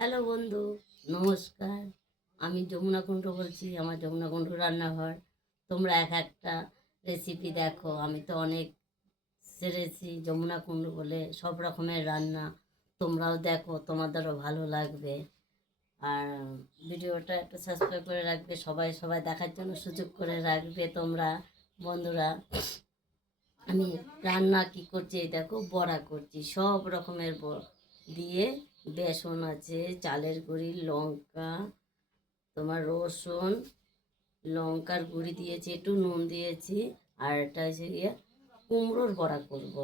Hello বন্ধু, নমস্কার। আমি যমুনা কুণ্ডু বলছি, আমার যমুনা কুণ্ডু রান্নাঘর। তোমরা এক একটা রেসিপি দেখো, আমি তো অনেক সেরেছি যমুনা কুণ্ডু বলে, সব রকমের রান্না। তোমরাও দেখো, তোমাদেরও ভালো লাগবে। আর ভিডিওটা একটু সাবস্ক্রাইব করে রাখবে, সবাই সবাই দেখার জন্য সুযোগ করে রাখবে তোমরা বন্ধুরা। আমি রান্না কি করছি, এই দেখো বড়া করছি, সব রকমের দিয়ে। বেসন আছে, চালের গুঁড়ি, লঙ্কা, তোমার রসুন, লঙ্কার গুঁড়ি দিয়েছি, একটু নুন দিয়েছি। আর এটা হচ্ছে গিয়ে কুমড়োর বড়া করব।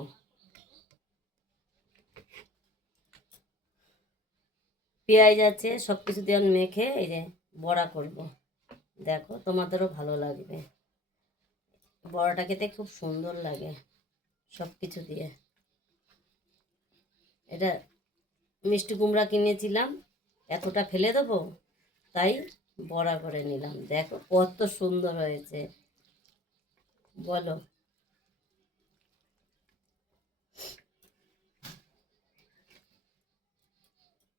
পেঁয়াজ আছে, সব কিছু দিয়ে মেখে এই যে বড়া করব। দেখো, তোমাদেরও ভালো লাগবে। বড়াটা খেতে খুব সুন্দর লাগে সব কিছু দিয়ে। এটা মিষ্টি কুমড়া কিনেছিলাম, এতটা ফেলে দেবো, তাই বড়া করে নিলাম। দেখো কত সুন্দর হয়েছে, বলো।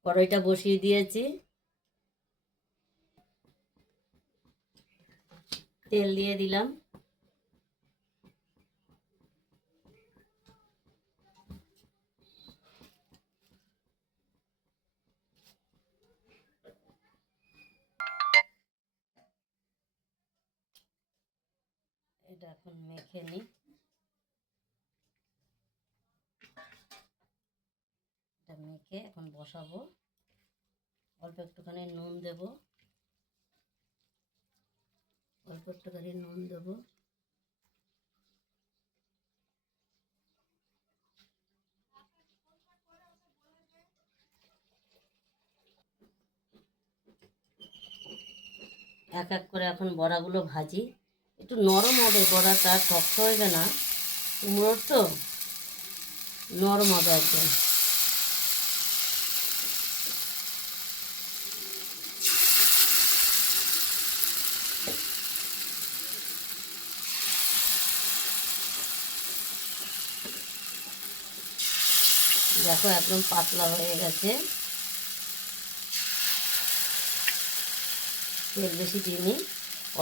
কড়াইটা বসিয়ে দিয়েছি, তেল দিয়ে দিলাম। এটা এখন মেখে নিই। এটা মেখে এখন বসাবো। অল্প একটুখানি নুন দেব, অল্প একটুখানি নুন দেব। এক এক করে এখন বড়াগুলো ভাজি। একটু নরম হবে বড়াটা, শক্ত হবে না, কুমড়োর তো নরম হবে একদম। দেখো একদম পাতলা হয়ে গেছে, তেল বেশি দিইনি,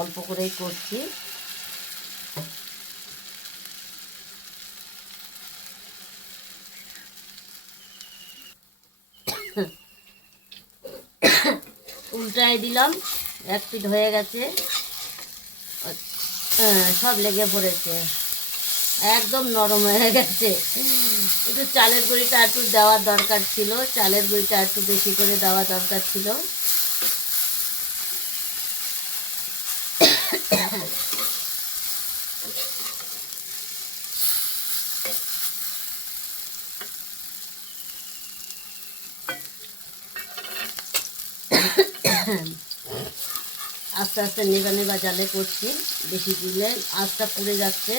অল্প করেই করছি। উল্টায় দিলাম, এক পিঠ হয়ে গেছে। সব লেগে পড়েছে, একদম নরম হয়ে গেছে। একটু চালের গুঁড়িটা একটু দেওয়ার দরকার ছিল, চালের গুঁড়িটা একটু বেশি করে দেওয়া দরকার ছিল। আস্তে আস্তে নেবা নেবা জালে করছি, বেশি দিলে আঁচটা পুড়ে যাচ্ছে।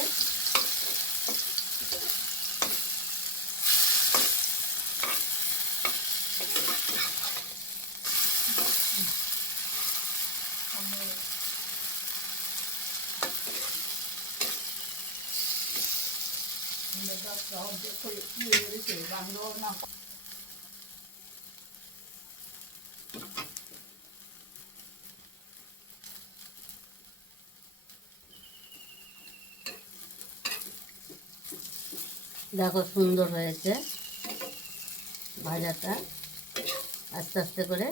দেখো সুন্দর হয়েছে ভাজাটা, আস্তে আস্তে করে।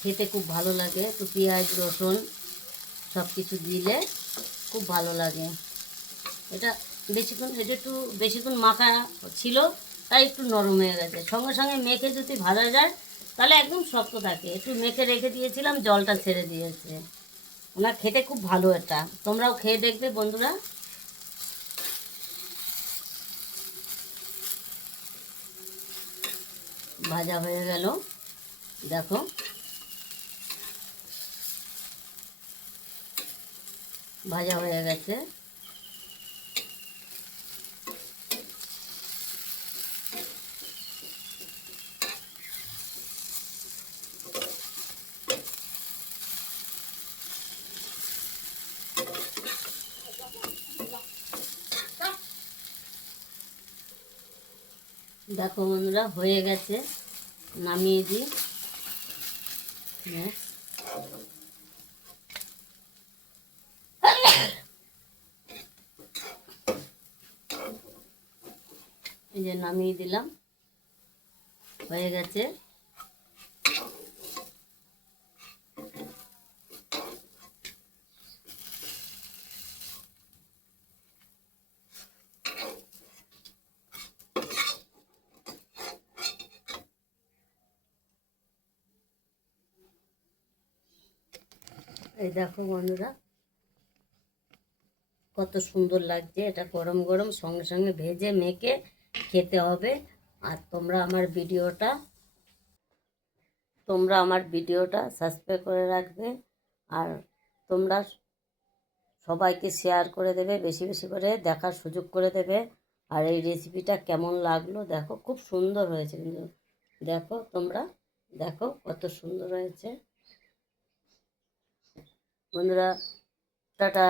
খেতে খুব ভালো লাগে, একটু পেঁয়াজ রসুন সব কিছু দিলে খুব ভালো লাগে। এটা এটা একটু বেশিক্ষণ মাখা ছিল, তাই একটু নরম হয়ে গেছে। সঙ্গে সঙ্গে মেখে যদি ভাজা যায় তাহলে একদম শক্ত থাকে। একটু মেখে রেখে দিয়েছিলাম, জলটা ছেড়ে দিয়েছে। ওনার খেতে খুব ভালো, এটা তোমরাও খেয়ে দেখবে বন্ধুরা। ভাজা হয়ে গেল, দেখো ভাজা হয়ে গেছে। দেখো বন্ধুরা হয়ে গেছে, নামিয়ে দিই। ব্যাস। এই যে নামিয়ে দিলাম, হয়ে গেছে। এই দেখো বন্ধুরা কত সুন্দর লাগছে, এটা গরম গরম সঙ্গে সঙ্গে ভেজে মেখে খেতে হবে। আর তোমরা আমার ভিডিওটা সাবস্ক্রাইব করে রাখবে, আর তোমরা সবাইকে শেয়ার করে দেবে, বেশি বেশি করে দেখার সুযোগ করে দেবে। আর এই রেসিপিটা কেমন লাগলো দেখো, খুব সুন্দর হয়েছে কিন্তু, দেখো তোমরা দেখো কত সুন্দর হয়েছে বন্ধুরা। টাটা।